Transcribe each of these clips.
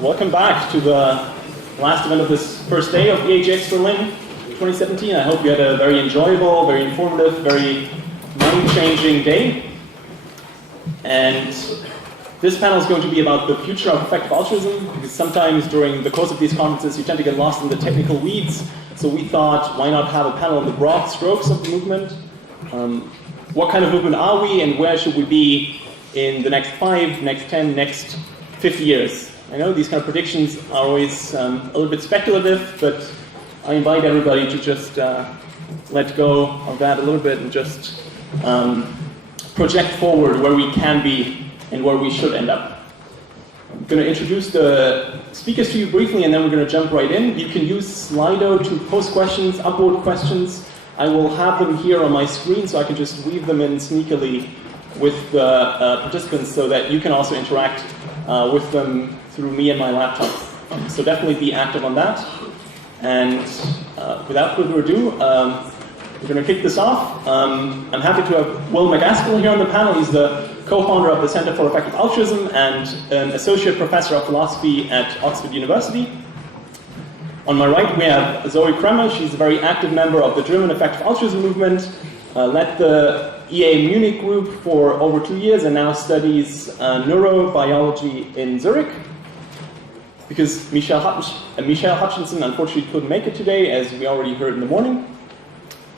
Welcome back to the last event of this first day of EAGxBerlin 2017. I hope you had a very enjoyable, very informative, very mind-changing day. And this panel is going to be about the future of effective altruism, because sometimes during the course of these conferences you tend to get lost in the technical weeds. So we thought, why not have a panel on the broad strokes of the movement? What kind of movement are we, and where should we be in the next 5, next 10, next 50 years? I know these kind of predictions are always a little bit speculative, but I invite everybody to just let go of that a little bit and just project forward where we can be and where we should end up. I'm going to introduce the speakers to you briefly, and then we're going to jump right in. You can use Slido to post questions, upload questions. I will have them here on my screen, so I can just weave them in sneakily with the participants so that you can also interact with them through me and my laptop. So definitely be active on that. And without further ado, we're going to kick this off. I'm happy to have Will MacAskill here on the panel. He's the co-founder of the Center for Effective Altruism and an associate professor of philosophy at Oxford University. On my right, we have Zoe Cremer. She's a very active member of the German Effective Altruism movement, led the EA Munich group for over 2 years, and now studies neurobiology in Zurich. Because Michelle Hutchinson unfortunately couldn't make it today, as we already heard in the morning.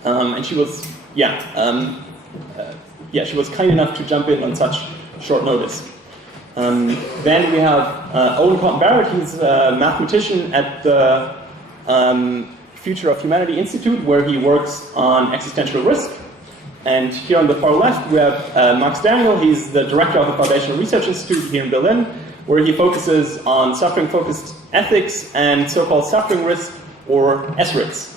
And she was, she was kind enough to jump in on such short notice. Then we have Owen Cotton-Barratt. He's a mathematician at the Future of Humanity Institute, where he works on existential risk. And here on the far left, we have Max Daniel. He's the director of the Foundational Research Institute here in Berlin, where he focuses on suffering-focused ethics and so-called suffering risk, or S-risks.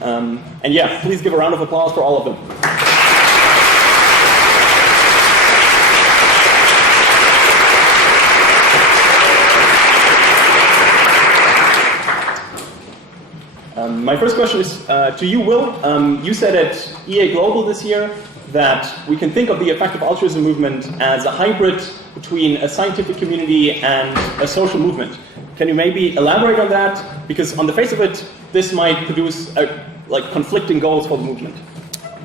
And yeah, please give a round of applause for all of them. My first question is to you, Will. You said at EA Global this year that we can think of the effective altruism movement as a hybrid between a scientific community and a social movement. Can you maybe elaborate on that? Because on the face of it, this might produce conflicting goals for the movement.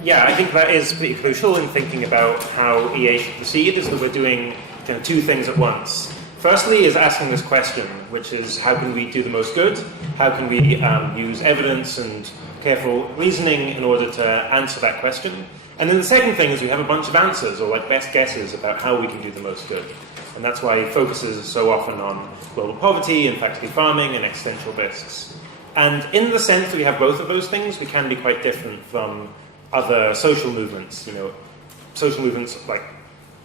Yeah, I think that is pretty crucial in thinking about how EA should proceed, is that we're doing kind of two things at once. Firstly is asking this question, which is how can we do the most good? How can we use evidence and careful reasoning in order to answer that question? And then the second thing is we have a bunch of answers, or like best guesses about how we can do the most good. And that's why it focuses so often on global poverty and factory farming and existential risks. And in the sense that we have both of those things, we can be quite different from other social movements. You know, social movements like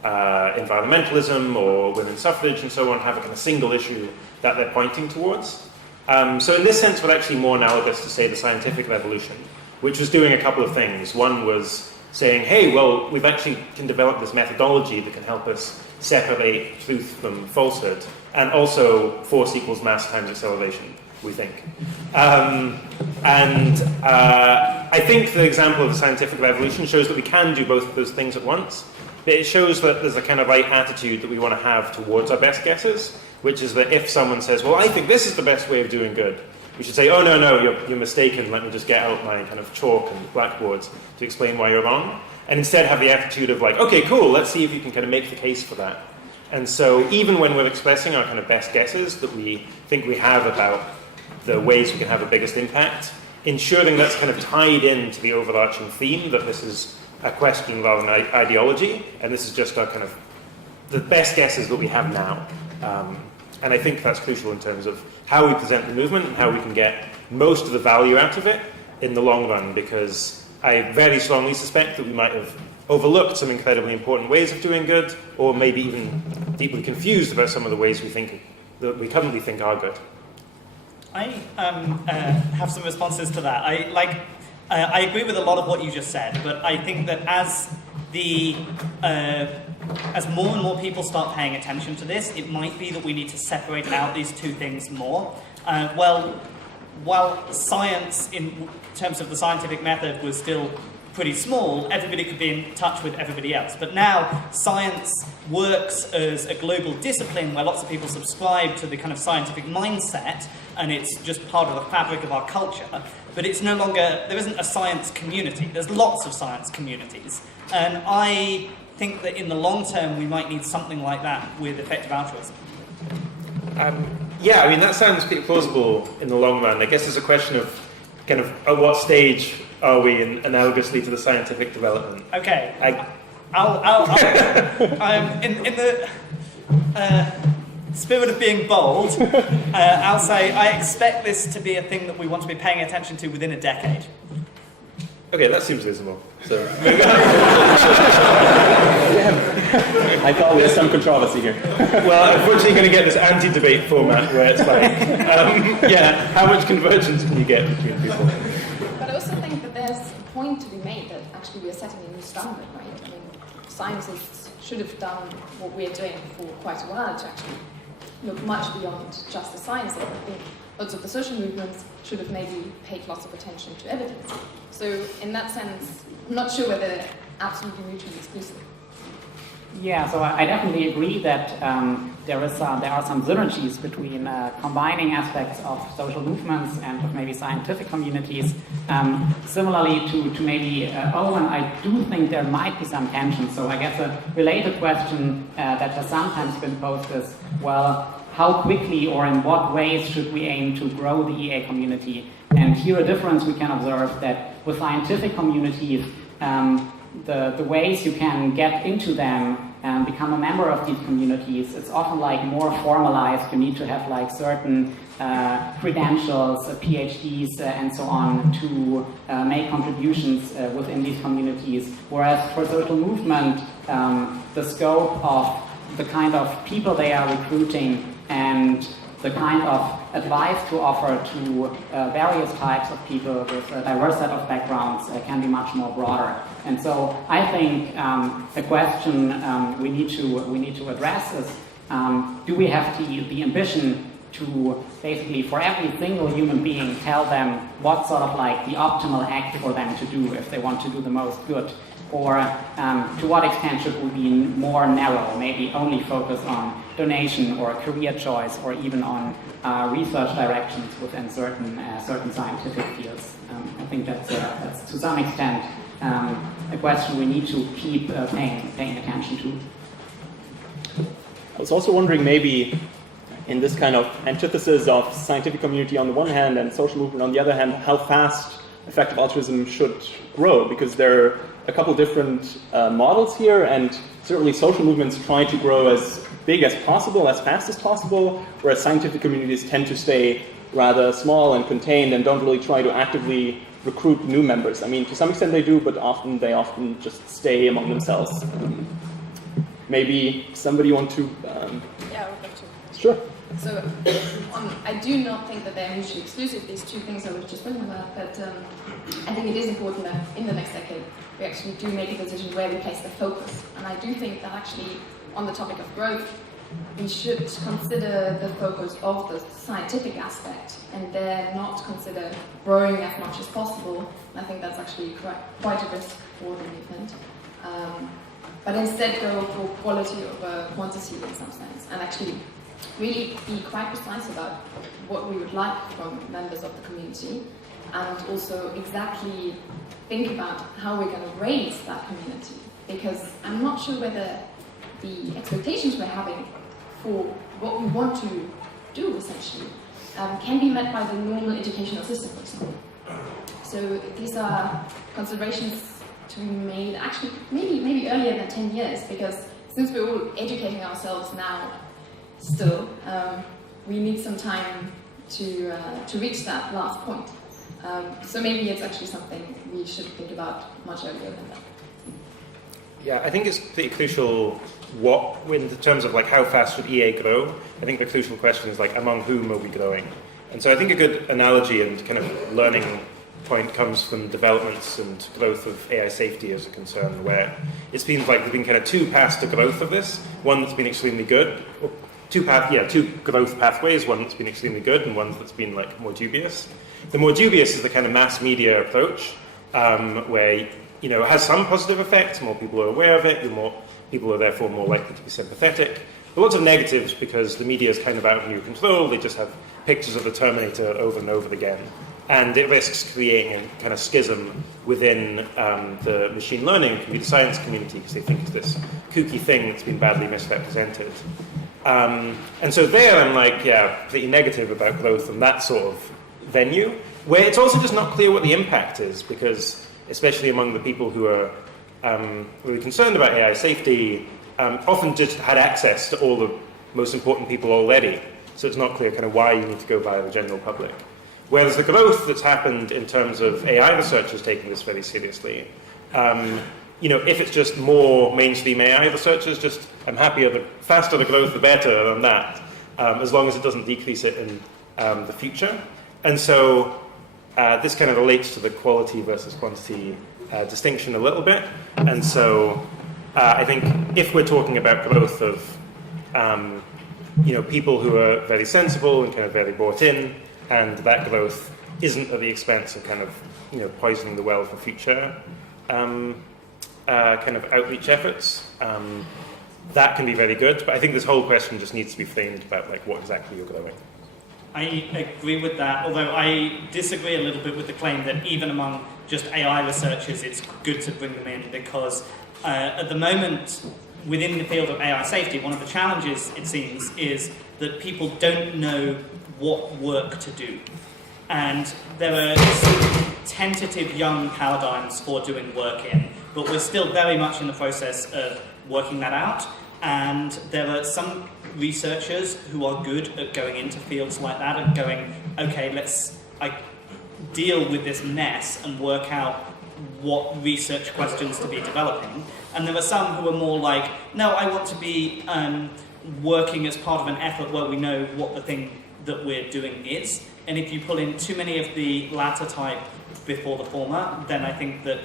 environmentalism or women's suffrage and so on have a kind of single issue that they're pointing towards. So in this sense, we're actually more analogous to, say, the scientific revolution, which was doing a couple of things. One was saying, hey, well, we've actually can develop this methodology that can help us separate truth from falsehood, and also force equals mass times acceleration, we think. I think the example of the scientific revolution shows that we can do both of those things at once. But it shows that there's a kind of right attitude that we want to have towards our best guesses, which is that if someone says, well, I think this is the best way of doing good, we should say, oh, no, you're mistaken, let me just get out my kind of chalk and blackboards to explain why you're wrong. And instead have the attitude of like, okay, cool, let's see if you can kind of make the case for that. And so even when we're expressing our kind of best guesses that we think we have about the ways we can have the biggest impact, ensuring that's kind of tied into the overarching theme that this is a question rather than an ideology, and this is just our kind of the best guesses that we have now. And I think that's crucial in terms of how we present the movement and how we can get most of the value out of it in the long run, because I very strongly suspect that we might have overlooked some incredibly important ways of doing good, or maybe even deeply confused about some of the ways that we currently think are good. I have some responses to that. I agree with a lot of what you just said, but I think that as more and more people start paying attention to this, it might be that we need to separate out these two things more. While science, in terms of the scientific method, was still pretty small, everybody could be in touch with everybody else. But now science works as a global discipline where lots of people subscribe to the kind of scientific mindset, and it's just part of the fabric of our culture. But it's no longer, there isn't a science community. There's lots of science communities. And I think that in the long term we might need something like that with effective altruism. Yeah, I mean, that sounds pretty plausible in the long run. I guess it's a question of kind of at what stage are we analogously to the scientific development? Okay, I'll in the spirit of being bold, I'll say I expect this to be a thing that we want to be paying attention to within a decade. Okay, that seems reasonable. So, I thought there's some controversy here. well, unfortunately, you're going to get this anti-debate format where it's like, yeah, how much convergence can you get between people? But I also think that there's a point to be made that actually we are setting a new standard, right? I mean, scientists should have done what we're doing for quite a while to actually look much beyond just the science. I think lots of the social movements should have maybe paid lots of attention to evidence. So in that sense, I'm not sure whether they're absolutely mutually exclusive. Yeah, so I definitely agree that there are some synergies between combining aspects of social movements and of maybe scientific communities. Similarly to maybe Owen, I do think there might be some tension. So I guess a related question that has sometimes been posed is, well, how quickly or in what ways should we aim to grow the EA community? And here a difference we can observe that with scientific communities, the ways you can get into them and become a member of these communities, it's often like more formalized. You need to have like certain credentials, PhDs, and so on to make contributions within these communities. Whereas for social movement, the scope of the kind of people they are recruiting and the kind of advice to offer to various types of people with a diverse set of backgrounds can be much more broader. And so I think the question we need to address is, do we have the ambition to basically for every single human being tell them what sort of like the optimal act for them to do if they want to do the most good? Or to what extent should we be more narrow, maybe only focus on donation or career choice or even on research directions within certain scientific fields? I think that's to some extent a question we need to keep paying attention to. I was also wondering maybe in this kind of antithesis of scientific community on the one hand and social movement on the other hand, how fast effective altruism should grow, because there are a couple different models here, and certainly social movements try to grow as big as possible, as fast as possible, whereas scientific communities tend to stay rather small and contained and don't really try to actively recruit new members. I mean, to some extent they do, but they often just stay among themselves. Maybe somebody want to... Yeah, I would love to. Sure. So I do not think that they're mutually exclusive, these two things I was just talking about, but I think it is important that in the next decade we actually do make a decision where we place the focus. And I do think that actually on the topic of growth, we should consider the focus of the scientific aspect and then not consider growing as much as possible. And I think that's actually quite a risk for the movement. But instead go for quality over quantity in some sense, and actually really be quite precise about what we would like from members of the community, and also exactly think about how we're going to raise that community. Because I'm not sure whether the expectations we're having for what we want to do, essentially, can be met by the normal educational system, for example. So these are considerations to be made actually maybe earlier than 10 years, because since we're all educating ourselves now still, we need some time to reach that last point. So maybe it's actually something we should think about much earlier than that. Yeah, I think it's pretty crucial in terms of like how fast should EA grow. I think the crucial question is like among whom are we growing? And so I think a good analogy and kind of learning point comes from developments and growth of AI safety as a concern, where it seems like there's been kind of two paths to growth of this. One that's been extremely good, or two growth pathways, one that's been extremely good and one that's been like more dubious. The more dubious is the kind of mass media approach, where it has some positive effects. More people are aware of it. More people are therefore more likely to be sympathetic. But lots of negatives because the media is kind of out of your control. They just have pictures of the Terminator over and over again. And it risks creating a kind of schism within the machine learning and computer science community because they think it's this kooky thing that's been badly misrepresented. And so there I'm like, pretty negative about growth in that sort of venue, where it's also just not clear what the impact is, because especially among the people who are really concerned about AI safety, often just had access to all the most important people already. So it's not clear kind of why you need to go via the general public. Whereas the growth that's happened in terms of AI researchers taking this very seriously, if it's just more mainstream AI researchers, I'm happier, the faster the growth, the better than that, as long as it doesn't decrease it in the future. And so this kind of relates to the quality versus quantity distinction a little bit. And so I think if we're talking about growth of people who are very sensible and kind of very bought in, and that growth isn't at the expense of kind of poisoning the well for future kind of outreach efforts, that can be very good. But I think this whole question just needs to be framed about like what exactly you're growing. I agree with that, although I disagree a little bit with the claim that even among just AI researchers it's good to bring them in, because at the moment within the field of AI safety, one of the challenges, it seems, is that people don't know what work to do. And there are tentative young paradigms for doing work in, but we're still very much in the process of working that out. And there are some researchers who are good at going into fields like that and going, okay, let's deal with this mess and work out what research questions to be developing. And there are some who are more like, no, I want to be working as part of an effort where we know what the thing that we're doing is. And if you pull in too many of the latter type before the former, then I think that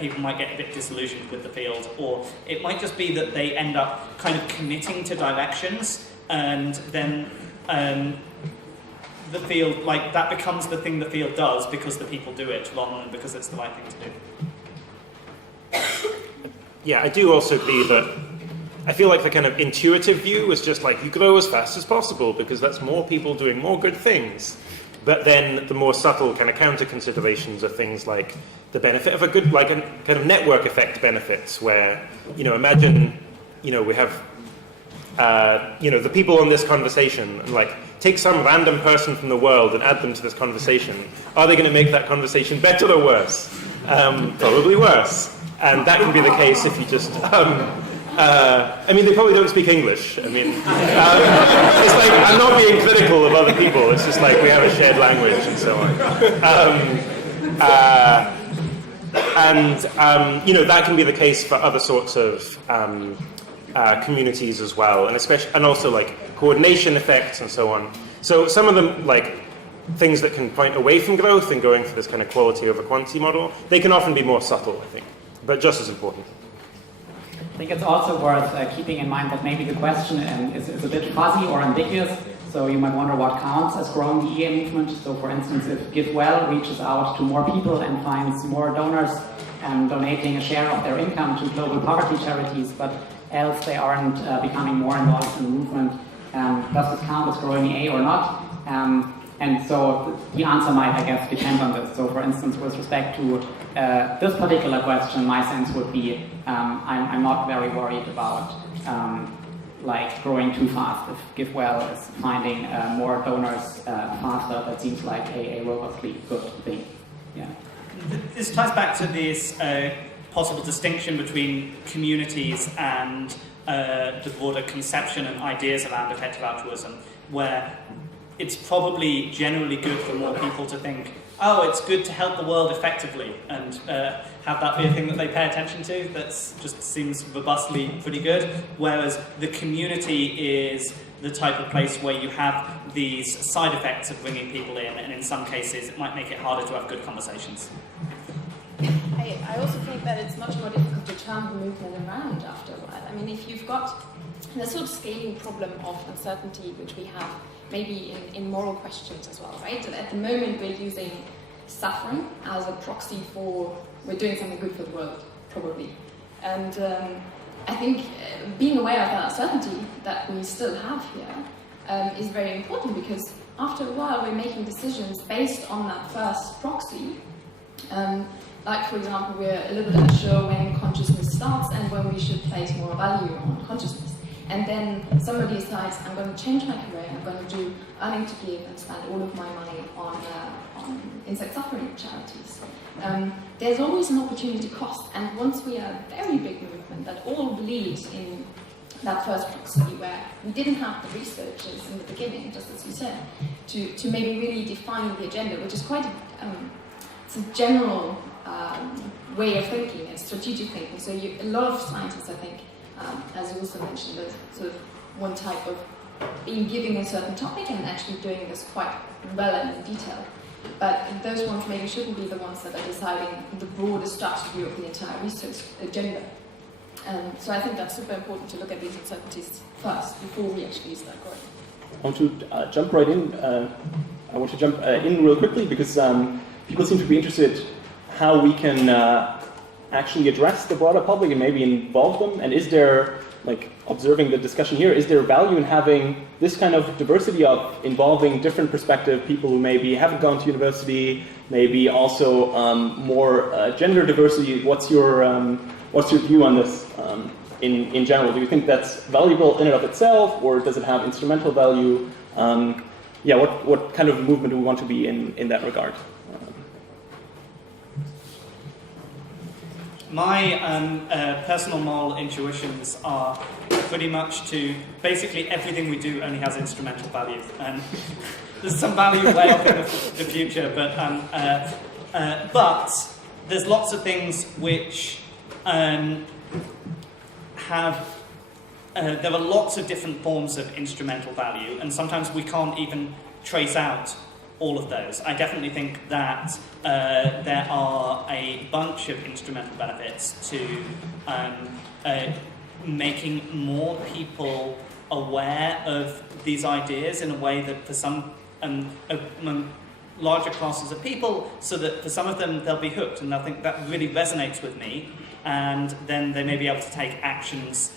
people might get a bit disillusioned with the field, or it might just be that they end up kind of committing to directions, and then the field, like, that becomes the thing the field does because the people do it, rather than because it's the right thing to do. Yeah, I do also agree that I feel like the kind of intuitive view is just like, you grow as fast as possible because that's more people doing more good things. But then the more subtle kind of counter considerations are things like the benefit of a good, like a kind of network effect benefits where, imagine, we have, the people on this conversation, and like, take some random person from the world and add them to this conversation. Are they going to make that conversation better or worse? Probably worse. And that can be the case if you just, they probably don't speak English. It's like, I'm not being critical of other people, it's just like we have a shared language and so on. That can be the case for other sorts of communities as well, and also like coordination effects and so on. So some of them, like things that can point away from growth and going for this kind of quality over quantity model, they can often be more subtle, I think, but just as important. I think it's also worth keeping in mind that maybe the question is a bit fuzzy or ambiguous. So you might wonder what counts as growing the EA movement. So for instance, if GiveWell reaches out to more people and finds more donors donating a share of their income to global poverty charities, but else they aren't becoming more involved in the movement, does this count as growing EA or not? And so the answer might, I guess, depend on this. So for instance, with respect to this particular question, my sense would be I'm not very worried about growing too fast. If GiveWell is finding more donors faster, that seems like a robustly good thing. Yeah. This ties back to this possible distinction between communities and the broader conception and ideas around effective altruism, where it's probably generally good for more people to think, oh, it's good to help the world effectively, and have that be a thing that they pay attention to. That just seems robustly pretty good. Whereas the community is the type of place where you have these side effects of bringing people in, and in some cases it might make it harder to have good conversations. I also think that it's much more difficult to turn the movement around after a while. I mean, if you've got the sort of scaling problem of uncertainty, which we have maybe in moral questions as well, right? At the moment we're using suffering as a proxy for we're doing something good for the world, probably. And I think being aware of that uncertainty that we still have here is very important, because after a while we're making decisions based on that first proxy. Like, for example, we're a little bit unsure when consciousness starts and when we should place more value on consciousness. And then somebody decides, I'm going to change my career, I'm going to do earning to give and spend all of my money on insect suffering charities. There's always an opportunity cost, and once we are a very big movement that all believes in that first proxy, where we didn't have the researchers in the beginning, just as you said, to maybe really define the agenda, which is quite it's a general way of thinking, it's strategic thinking. So a lot of scientists, I think, as you also mentioned, there's sort of one type of being giving a certain topic and actually doing this quite well and in detail. But those ones maybe shouldn't be the ones that are deciding the broader strategy of the entire research agenda. So I think that's super important to look at these uncertainties first before we actually start going. I want to jump right in. I want to jump in real quickly because people seem to be interested how we can actually address the broader public and maybe involve them. And is there, like observing the discussion here, is there value in having this kind of diversity of involving different perspective, people who maybe haven't gone to university, maybe also more gender diversity? What's your view on this in general? Do you think that's valuable in and of itself, or does it have instrumental value? What kind of movement do we want to be in that regard? My personal moral intuitions are pretty much to basically everything we do only has instrumental value. And there's some value way off in the future, but there's lots of things which there are lots of different forms of instrumental value, and sometimes we can't even trace out all of those. I definitely think that there are a bunch of instrumental benefits to making more people aware of these ideas in a way that for some larger classes of people, so that for some of them they'll be hooked and they'll think that really resonates with me, and then they may be able to take actions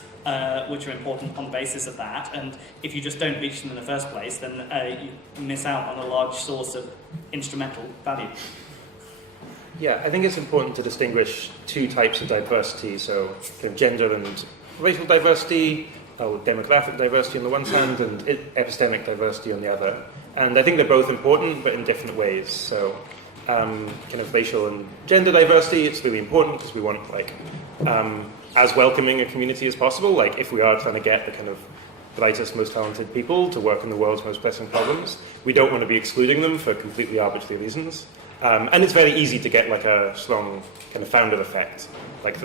which are important on the basis of that. And if you just don't reach them in the first place, then you miss out on a large source of instrumental value. Yeah, I think it's important to distinguish two types of diversity, so kind of gender and racial diversity, or demographic diversity on the one hand, and epistemic diversity on the other. And I think they're both important, but in different ways. So kind of racial and gender diversity, it's really important because we want as welcoming a community as possible. Like, if we are trying to get the kind of brightest, most talented people to work in the world's most pressing problems, we don't want to be excluding them for completely arbitrary reasons. And it's very easy to get like a strong kind of founder effect. Like,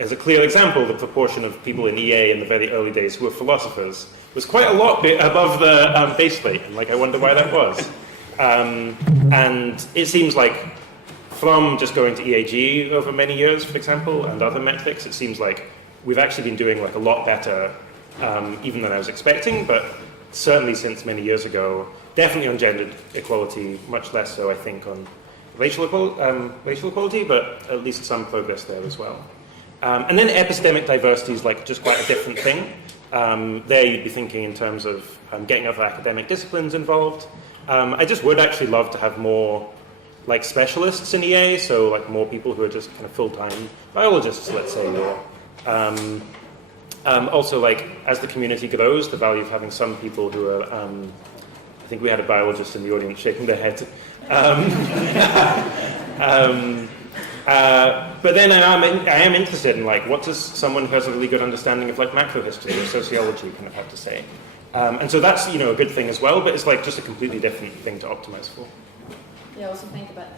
as a clear example, the proportion of people in EA in the very early days who were philosophers was quite a lot above the base rate, and I wonder why that was. And it seems like from just going to EAG over many years, for example, and other metrics, it seems like we've actually been doing a lot better, even than I was expecting, but certainly since many years ago, definitely on gender equality, much less so, I think, on racial equality, but at least some progress there as well. And then epistemic diversity is just quite a different thing. There you'd be thinking in terms of getting other academic disciplines involved. I just would actually love to have more specialists in EA, so more people who are just kind of full-time biologists, let's say, or also as the community grows, the value of having some people who are, I think we had a biologist in the audience shaking their head. But then I am interested in what does someone who has a really good understanding of macrohistory or sociology kind of have to say. And so that's a good thing as well, but it's just a completely different thing to optimize for. Yeah, I also think about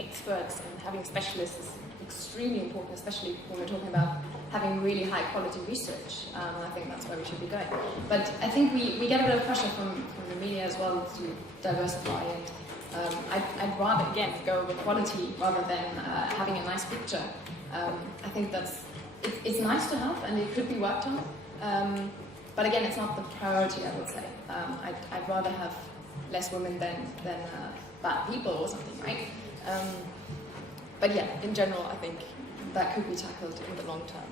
experts and having specialists is extremely important, especially when we're talking about having really high quality research. I think that's where we should be going. But I think we get a bit of pressure from the media as well to diversify, and I'd rather, again, go with quality rather than having a nice picture. I think it's nice to have, and it could be worked on. But again, it's not the priority, I would say. I'd rather have less women than bad people or something, right? But yeah, in general, I think that could be tackled in the long term.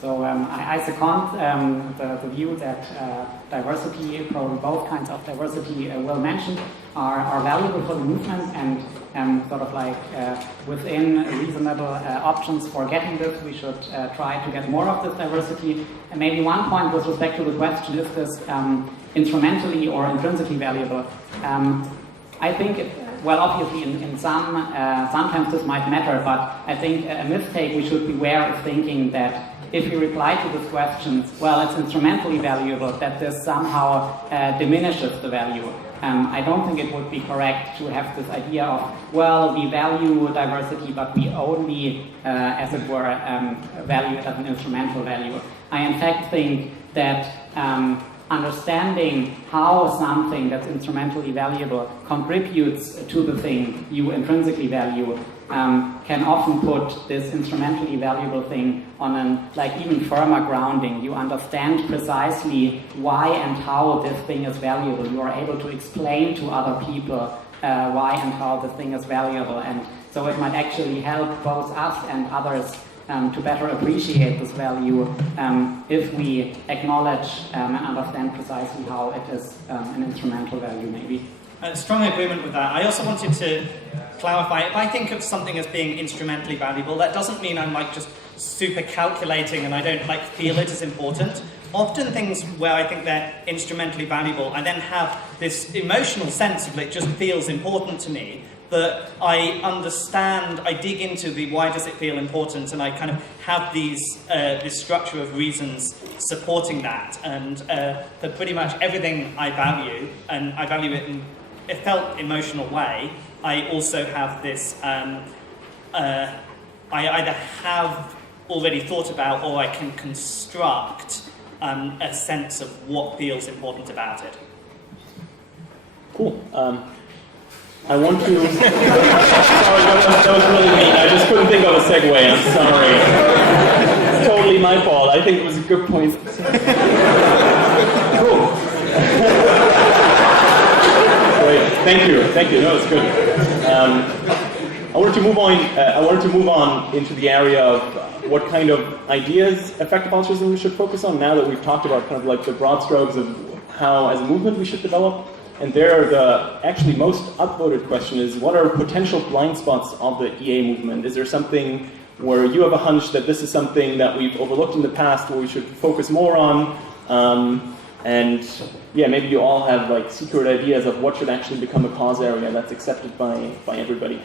So I second the view that diversity, probably both kinds of diversity well mentioned, are valuable for the movement, and sort of like within reasonable options for getting this, we should try to get more of this diversity. And maybe one point with respect to the question, is this instrumentally or intrinsically valuable? I think well, obviously, in sometimes this might matter, but I think a mistake we should beware of thinking that if we reply to this question, well, it's instrumentally valuable, that this somehow diminishes the value. I don't think it would be correct to have this idea of, well, we value diversity, but we only, as it were, value it as an instrumental value. I, in fact, think that understanding how something that's instrumentally valuable contributes to the thing you intrinsically value can often put this instrumentally valuable thing on an even firmer grounding. You understand precisely why and how this thing is valuable. You are able to explain to other people why and how the thing is valuable, and so it might actually help both us and others to better appreciate this value if we acknowledge and understand precisely how it is an instrumental value, maybe. Strong agreement with that. I also wanted to clarify, if I think of something as being instrumentally valuable, that doesn't mean I'm just super calculating and I don't feel it as important. Often things where I think they're instrumentally valuable, I then have this emotional sense of it just feels important to me. But I understand, I dig into the why does it feel important, and I kind of have this structure of reasons supporting that. And for pretty much everything I value, and I value it in a felt emotional way, I also have this, I either have already thought about or I can construct a sense of what feels important about it. Cool. I want to... Sorry, that was really mean. I just couldn't think of a segue. I'm sorry. It's totally my fault. I think it was a good point. Cool. Great. Thank you. Thank you. No, it's good. I wanted to move on into the area of what kind of ideas effective altruism we should focus on. Now that we've talked about kind of the broad strokes of how, as a movement, we should develop. And there, the actually most upvoted question is, what are potential blind spots of the EA movement? Is there something where you have a hunch that this is something that we've overlooked in the past, where we should focus more on? And yeah, maybe you all have secret ideas of what should actually become a cause area that's accepted by everybody.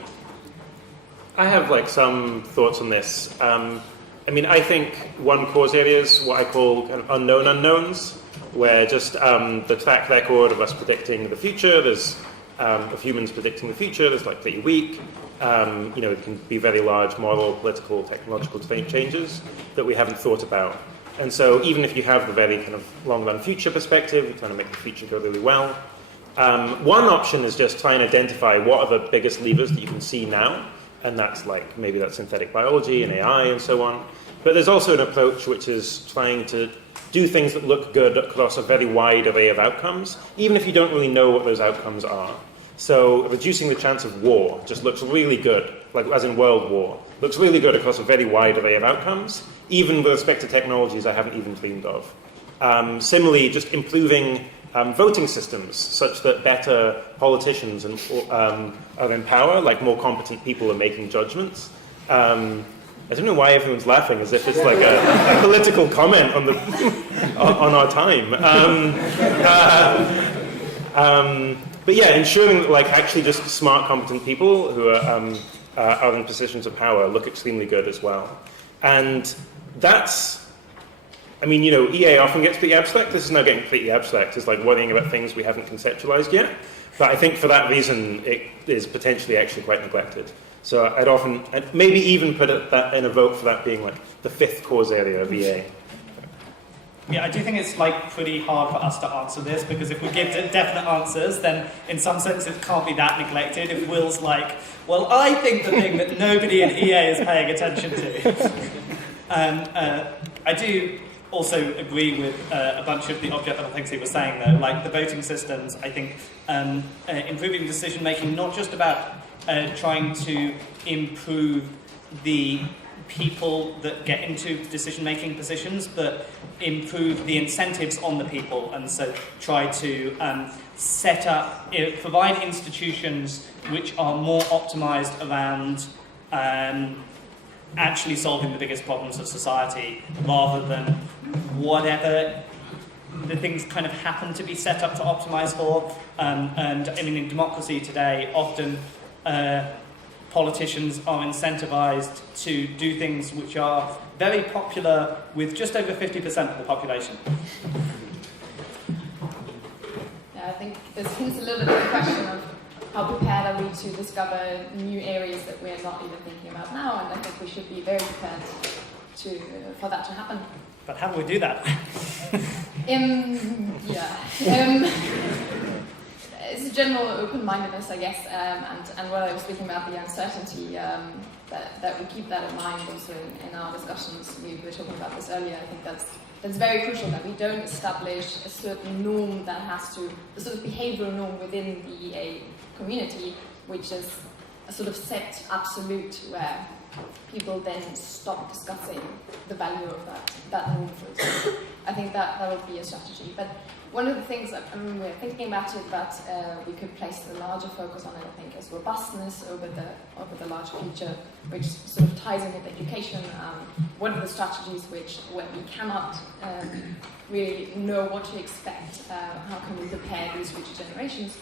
I have some thoughts on this. I think one cause area is what I call kind of unknown unknowns, where just the track record of us predicting the future, of humans predicting the future, is pretty weak. It can be very large moral, political, technological changes that we haven't thought about. And so even if you have the very kind of long-run future perspective, you're trying to make the future go really well. One option is just try and identify what are the biggest levers that you can see now, and that's maybe that's synthetic biology and AI and so on. But there's also an approach which is trying to do things that look good across a very wide array of outcomes, even if you don't really know what those outcomes are. So reducing the chance of war just looks really good, as in World War, looks really good across a very wide array of outcomes, even with respect to technologies I haven't even dreamed of. Similarly, just improving voting systems such that better politicians are in power, more competent people are making judgments. I don't know why everyone's laughing, as if it's a political comment on our time. But yeah, ensuring that actually just smart, competent people who are in positions of power look extremely good as well. And that's, EA often gets pretty abstract. This is now getting completely abstract. It's worrying about things we haven't conceptualized yet. But I think for that reason, it is potentially actually quite neglected. So I'd maybe even put that in a vote for that being the fifth cause area of EA. Yeah, I do think it's pretty hard for us to answer this, because if we give definite answers, then in some sense it can't be that neglected. If Will's well, I think the thing that nobody in EA is paying attention to. I do also agree with a bunch of the object-level things he was saying, though, the voting systems. I think improving decision-making, not just about trying to improve the people that get into decision-making positions, but improve the incentives on the people, and so try to set up, provide institutions which are more optimized around actually solving the biggest problems of society, rather than whatever the things kind of happen to be set up to optimize for. And I mean, in democracy today, often politicians are incentivized to do things which are very popular with just over 50% of the population. Yeah, I think this hints a little bit at the question of how prepared are we to discover new areas that we're not even thinking about now, and I think we should be very prepared for that to happen. But how do we do that? It's a general open-mindedness, I guess, and what I was speaking about, the uncertainty, that we keep that in mind also in our discussions. We were talking about this earlier. I think that's very crucial, that we don't establish a certain norm that has to, a sort of behavioral norm within the EA community, which is a sort of set absolute where people then stop discussing the value of that norm, for example. I think that would be a strategy. But one of the things that we're thinking about it, that we could place a larger focus on, I think, is robustness over the larger future, which sort of ties in with education. What are the strategies where we cannot really know what to expect? How can we prepare these future generations?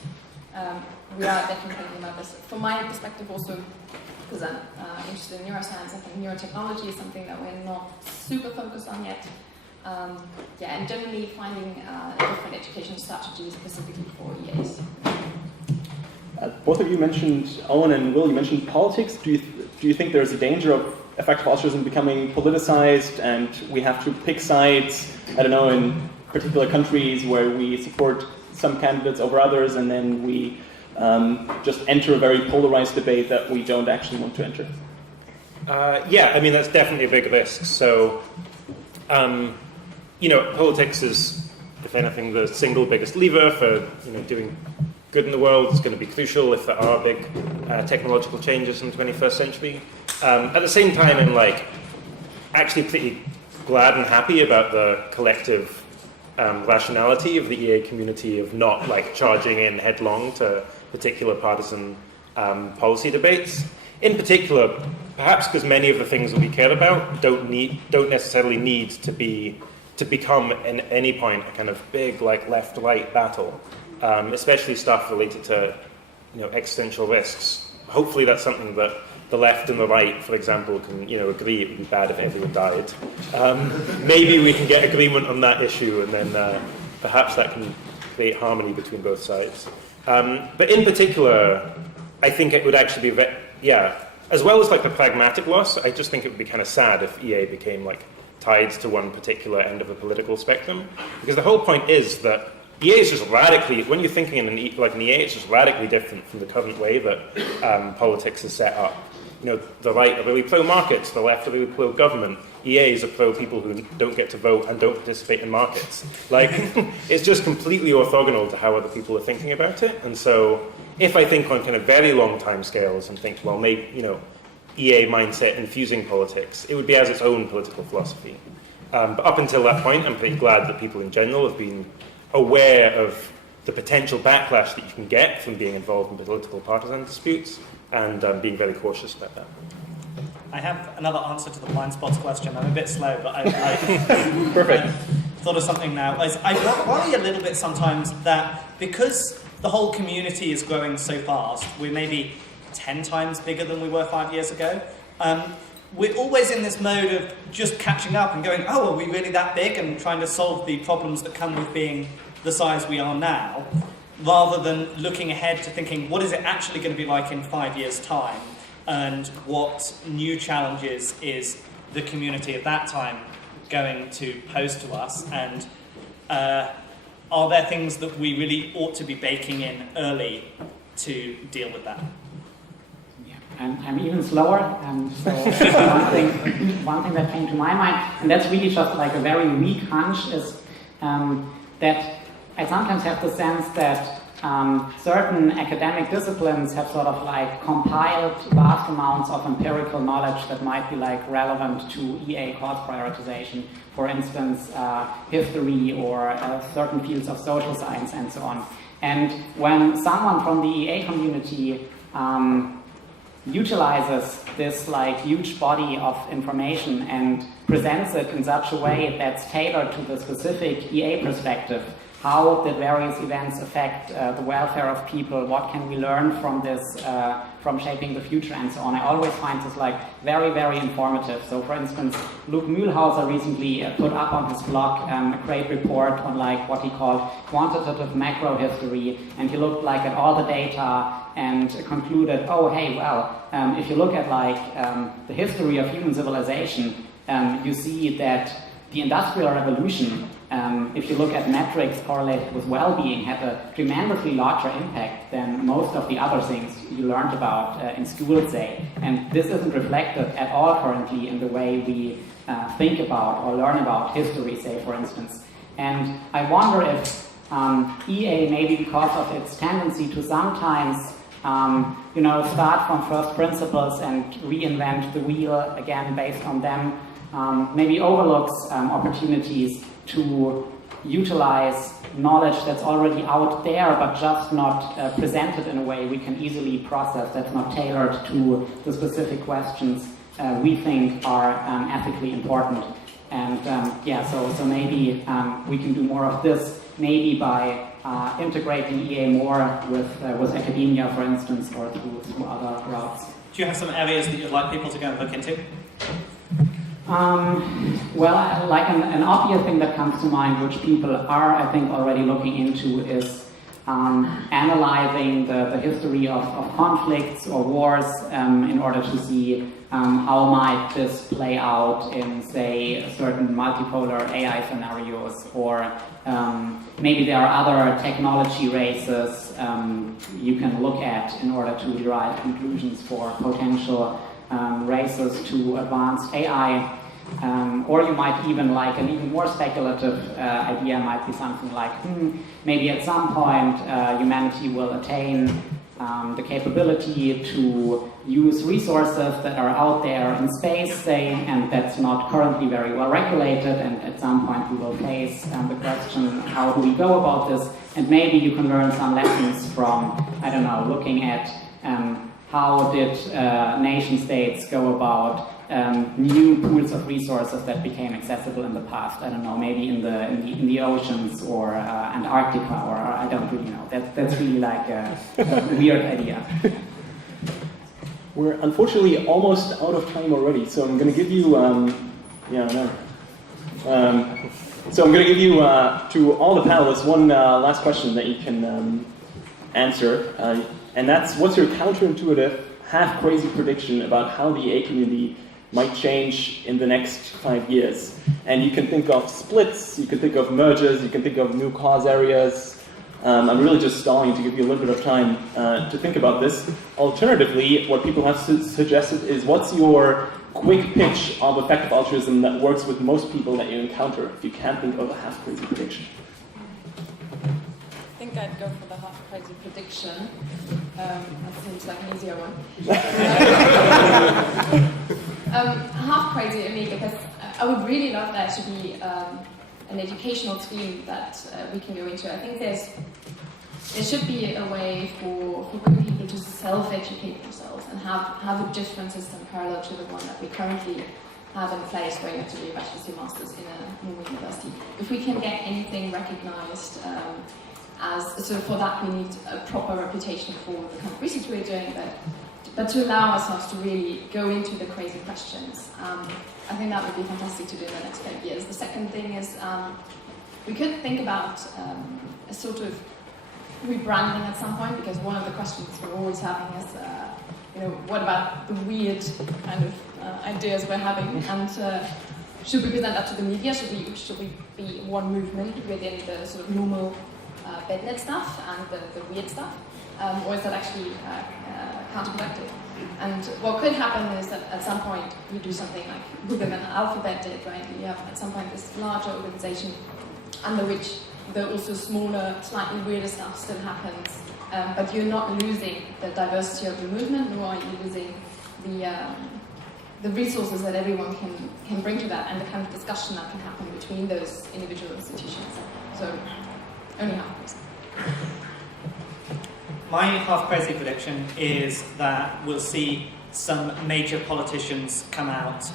We are definitely thinking about this. From my perspective also, because I'm interested in neuroscience, I think neurotechnology is something that we're not super focused on yet. And generally finding different education strategies specifically for EAs. Both of you mentioned, Owen and Will, you mentioned politics. Do you think there's a danger of effective altruism becoming politicized, and we have to pick sides, I don't know, in particular countries where we support some candidates over others, and then we just enter a very polarized debate that we don't actually want to enter? Yeah, I mean, that's definitely a big risk. So, politics is, if anything, the single biggest lever for doing good in the world. It's going to be crucial if there are big technological changes in the 21st century. At the same time, I'm actually pretty glad and happy about the collective rationality of the EA community of not charging in headlong to particular partisan policy debates. In particular, perhaps because many of the things that we care about don't necessarily need to become at any point a kind of big left-right battle, especially stuff related to existential risks. Hopefully that's something that the left and the right, for example, can agree it would be bad if everyone died. Maybe we can get agreement on that issue, and then perhaps that can create harmony between both sides. But in particular, I think it would actually be as well as the pragmatic loss, I just think it would be kind of sad if EA became tied to one particular end of the political spectrum, because the whole point is that EA is just radically, when you're thinking in an EA, it's just radically different from the current way that politics is set up. The right are really pro-markets, the left are really pro-government. EAs are pro-people who don't get to vote and don't participate in markets. It's just completely orthogonal to how other people are thinking about it. And so, if I think on kind of very long time scales and think, well, maybe, EA mindset infusing politics, it would be as its own political philosophy. But up until that point, I'm pretty glad that people in general have been aware of the potential backlash that you can get from being involved in political partisan disputes, and being very cautious about that. I have another answer to the blind spots question. I'm a bit slow, but I Perfect. Thought of something now. I worry a little bit sometimes that because the whole community is growing so fast, we're maybe 10 times bigger than we were 5 years ago. We're always in this mode of just catching up and going, oh, are we really that big? And trying to solve the problems that come with being the size we are now, rather than looking ahead to thinking, what is it actually going to be like in 5 years' time? And what new challenges is the community at that time going to pose to us? And are there things that we really ought to be baking in early to deal with that? I'm even slower, so one thing that came to my mind, and that's really just a very weak hunch, is that I sometimes have the sense that certain academic disciplines have sort of like compiled vast amounts of empirical knowledge that might be like relevant to EA course prioritization. For instance, history or certain fields of social science and so on. And when someone from the EA community utilizes this like huge body of information and presents it in such a way that's tailored to the specific EA perspective, how did various events affect the welfare of people, what can we learn from this, from shaping the future and so on. I always find this like very, very informative. So for instance, Luke Mühlhauser recently put up on his blog a great report on like what he called quantitative macro history, and he looked like at all the data and concluded, oh hey, well, if you look at like the history of human civilization, you see that the Industrial Revolution, if you look at metrics correlated with well-being, had a tremendously larger impact than most of the other things you learned about in school, say. And this isn't reflected at all currently in the way we think about or learn about history, say, for instance. And I wonder if EA, maybe because of its tendency to sometimes start from first principles and reinvent the wheel again based on them, maybe overlooks opportunities to utilize knowledge that's already out there but just not presented in a way we can easily process, that's not tailored to the specific questions we think are ethically important. And so maybe we can do more of this, maybe by integrating EA more with academia, for instance, or through other routes. Do you have some areas that you'd like people to go and look into? Well, like an obvious thing that comes to mind, which people are, I think, already looking into, is analyzing the history of conflicts or wars in order to see how might this play out in, say, certain multipolar AI scenarios, or maybe there are other technology races you can look at in order to derive conclusions for potential races to advanced AI. Or you might even, like an even more speculative idea might be something like, maybe at some point humanity will attain the capability to use resources that are out there in space, say, and that's not currently very well regulated, and at some point we will face the question, how do we go about this? And maybe you can learn some lessons from, I don't know, looking at how did nation states go about new pools of resources that became accessible in the past. I don't know, maybe in the oceans or Antarctica, or I don't really know. That's really like a weird idea. We're unfortunately almost out of time already, so I'm going to give you, so I'm going to give you to all the panelists one last question that you can answer, and that's, what's your counterintuitive, half-crazy prediction about how the EA community might change in the next 5 years? And you can think of splits, you can think of mergers, you can think of new cause areas. I'm really just stalling to give you a little bit of time to think about this. Alternatively, what people have suggested is, what's your quick pitch of effective altruism that works with most people that you encounter, if you can't think of a half-crazy prediction? I think I'd go for the half-crazy prediction. That seems like an easier one. Half-crazy, I mean, because I would really love there to be an educational stream that we can go into. I think there should be a way for good people to self-educate themselves and have a different system parallel to the one that we currently have in place, where you have to do a bachelor's and master's in a normal university. If we can get anything recognized so for that we need a proper reputation for the kind of research we're doing, but to allow ourselves to really go into the crazy questions. I think that would be fantastic to do in the next 5 years. The second thing is we could think about a sort of rebranding at some point, because one of the questions we're always having is, what about the weird kind of ideas we're having, and should we present that to the media? Should we be one movement within the sort of normal bednet stuff and the weird stuff, or is that actually counterproductive? And what could happen is that at some point you do something like Google and Alphabet did, right? You have at some point this larger organization under which the also smaller, slightly weirder stuff still happens, but you're not losing the diversity of the movement, nor are you losing the resources that everyone can bring to that, and the kind of discussion that can happen between those individual institutions. So, only half percent. My half crazy prediction is that we'll see some major politicians come out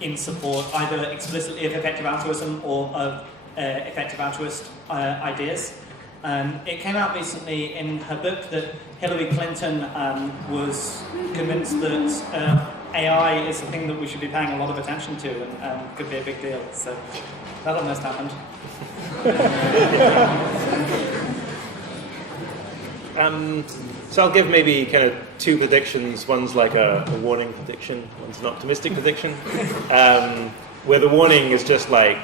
in support either explicitly of effective altruism or of effective altruist ideas. It came out recently in her book that Hillary Clinton was convinced that AI is the thing that we should be paying a lot of attention to and could be a big deal. So that almost happened. So I'll give maybe kind of two predictions. One's like a warning prediction, one's an optimistic prediction. Where the warning is just like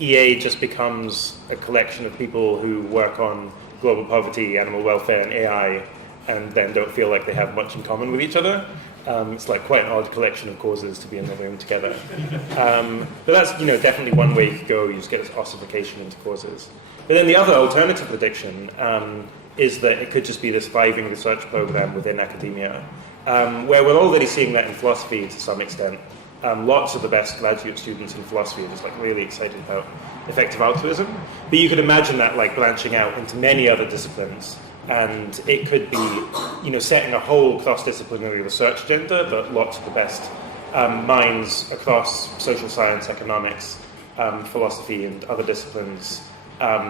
EA just becomes a collection of people who work on global poverty, animal welfare, and AI, and then don't feel like they have much in common with each other. It's like quite an odd collection of causes to be in the room together. But that's definitely one way you could go. You just get this ossification into causes. But then the other alternative prediction is that it could just be this thriving research program within academia, where we're already seeing that in philosophy to some extent. Lots of the best graduate students in philosophy are just like really excited about effective altruism. But you could imagine that like branching out into many other disciplines, and it could be setting a whole cross-disciplinary research agenda that lots of the best minds across social science, economics, philosophy, and other disciplines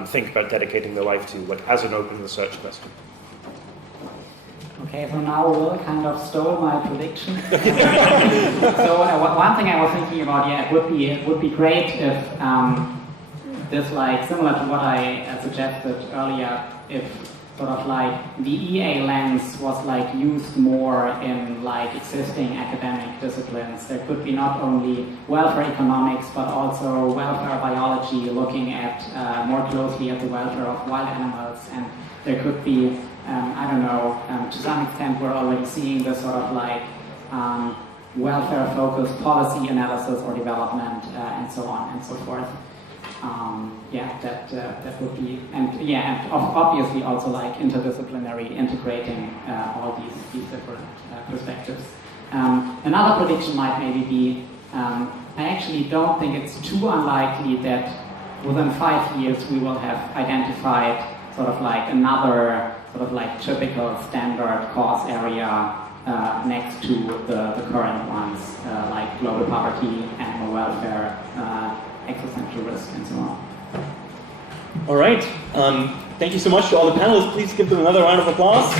think about dedicating their life to, like as an open research question. Okay, so now Will kind of stole my prediction. So one thing I was thinking about, it would be great if this, like similar to what I suggested earlier, if sort of like the EA lens was like used more in like existing academic disciplines. There could be not only welfare economics, but also welfare biology, looking at more closely at the welfare of wild animals, and there could be to some extent we're already seeing this sort of like welfare-focused policy analysis or development and so on and so forth. That would be, and obviously also like interdisciplinary, integrating all these different perspectives. Another prediction might maybe be, I actually don't think it's too unlikely that within 5 years we will have identified sort of like another sort of like typical standard cause area next to the current ones, like global poverty, animal welfare, existential risk, and so on. All right. Thank you so much to all the panelists. Please give them another round of applause.